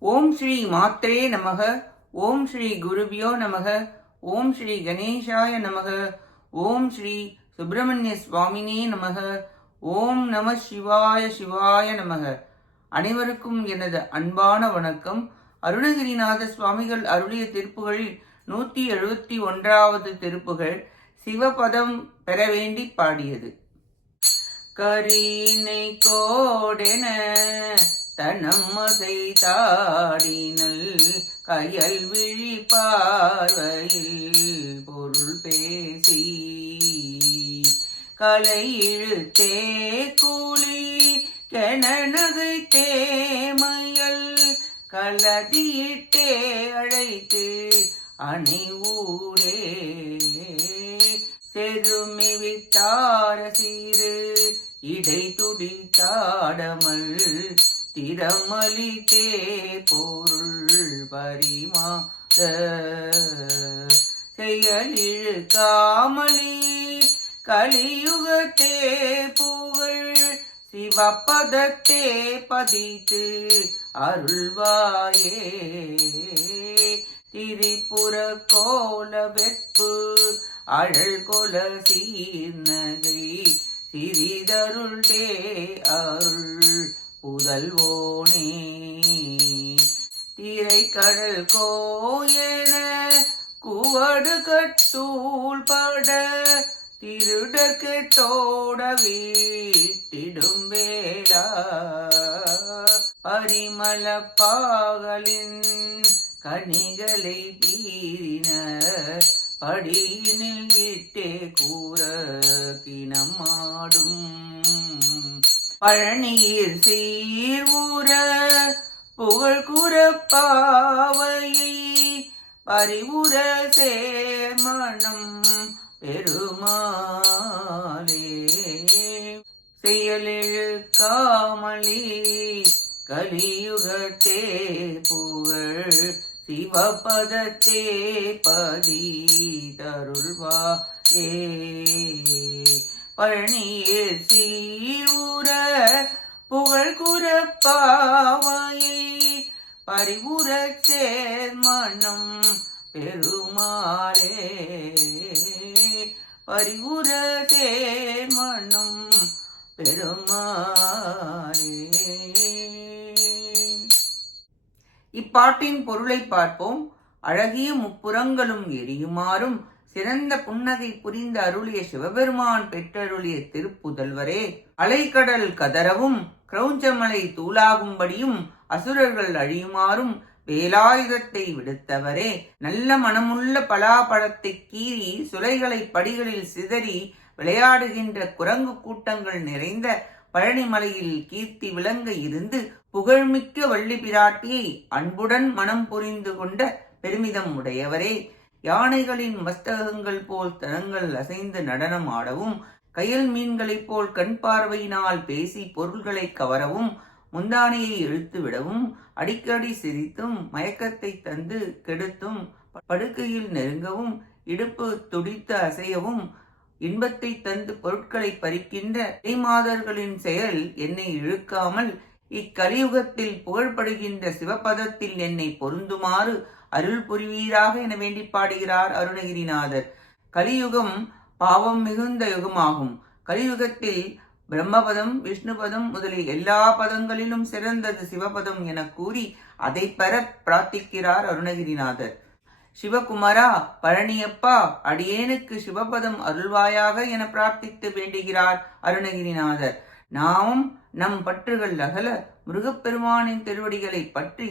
ஓம் ஸ்ரீ மாத்ரே நமக ஓம் ஸ்ரீ குருபியோ நமக ஓம் ஸ்ரீ கணேஷாய நமக ஓம் ஸ்ரீ சுப்பிரமணிய சுவாமினே நமக ஓம் நம சிவாய சிவாய நமக. அனைவருக்கும் எனது அன்பான வணக்கம். அருணகிரிநாத சுவாமிகள் அருளிய திருப்புகளில் நூற்றி எழுபத்தி ஒன்றாவது திருப்புகள் சிவபதம் பெற வேண்டி பாடியது. கரீனை கோடென தனம்மசை செய்தாடினல் கயல் விழி பார்வையில் பொருள் பேசி கலை இழுத்தே கூலி கெனநகைத்தே மயல் கலதியிட்டே அழைத்து அணை ஊரே செருமிவித்தார சீரு இடை துடித்தாடமல் திறமளித்தே பொருள் பரிமாத செயலிழு காமலி கலியுகத்தே புகழ் சிவப்பதத்தே பதித்து அருள்வாயே. திரிபுர கோல வெப்பு அழல் கொல சீர்நகை சிறிதருள்டே அருள் புதல்வோனே திரைக்கடல் கோயன குவடு கட்டூல் பட திருடர் கெட்டோட வீட்டிடும் வேளா பரிமள பாகலின் கனிகளை பீறின படியினில் இட்டே கூற கிணமாடும் பழனியில் சீர் ஊர புகழ் குறப்பாவையை பரிவுர சேர்மணம் பெருமாளே செயலிழுக்காமலி கலியுகத்தே புகழ் சிவபதத்தே பதி தருள்வா ஏ பழனியே சீர புகழ் குறப்பாவையை பரிவுர சேர்மணம் பெருமாளே பரிவுர சேர்மணம் பெருமாளே இப்பாட்டின் பொருளை பார்ப்போம். அழகிய முப்புறங்களும் எரியுமாறும் சிறந்த புன்னகை புரிந்த அருளிய சிவபெருமான் பெற்றருளிய திருப்புதல்வரே அலைக்கடல் கதறவும் கிரௌஞ்சமலை தூளாகும்படியும் அசுரர்கள் அழியுமாறும் வேலாயுதத்தை விடுத்தவரே நல்ல மனமுள்ள பலாபழத்தை கீறி சுலைகளை படிகளில் சிதறி விளையாடுகின்ற குரங்கு கூட்டங்கள் நிறைந்த பழனிமலையில் கீர்த்தி விளங்க இருந்து புகழ்மிக்க வள்ளி பிராட்டியை அன்புடன் மனம் புரிந்து கொண்ட பெருமிதம் உடையவரே. யானைகளின் மஸ்தகங்கள் போல் தனங்கள் அசைந்து நடனம் ஆடவும் கயல் மீன்களைப் போல் கண் பார்வையினால் பேசி பொருள்களை கவரவும் முந்தானையை இழுத்து விடவும் அடிக்கடி சிரித்தும் மயக்கத்தை தந்து கெடுத்தும் படுக்கையில் நெருங்கவும் இடுப்பு துடித்து அசையவும் இன்பத்தை தந்து பொருட்களை பறிக்கின்ற மாதர்களின் செயல் என்னை இழுக்காமல் இக்கலியுகத்தில் புகழ்படுகின்ற சிவபதத்தில் என்னை பொருந்துமாறு அருள் புரிவீராக என வேண்டி பாடுகிறார் அருணகிரிநாதர். கலியுகம் பாவம் மிகுந்த யுகமாகும். கலியுகத்தில் பிரம்மபதம் விஷ்ணுபதம் முதலிய எல்லா பதங்களிலும் சிறந்தது சிவபதம் என கூறி அதை பெற பிரார்த்திக்கிறார் அருணகிரிநாதர். சிவகுமாரா பழனியப்பா அடியேனுக்கு சிவபதம் அருள்வாயாக என பிரார்த்தித்து வேண்டுகிறார் அருணகிரிநாதர். நாமும் நம் பற்றுகள் அகல முருகப்பெருமானின் திருவடிகளை பற்றி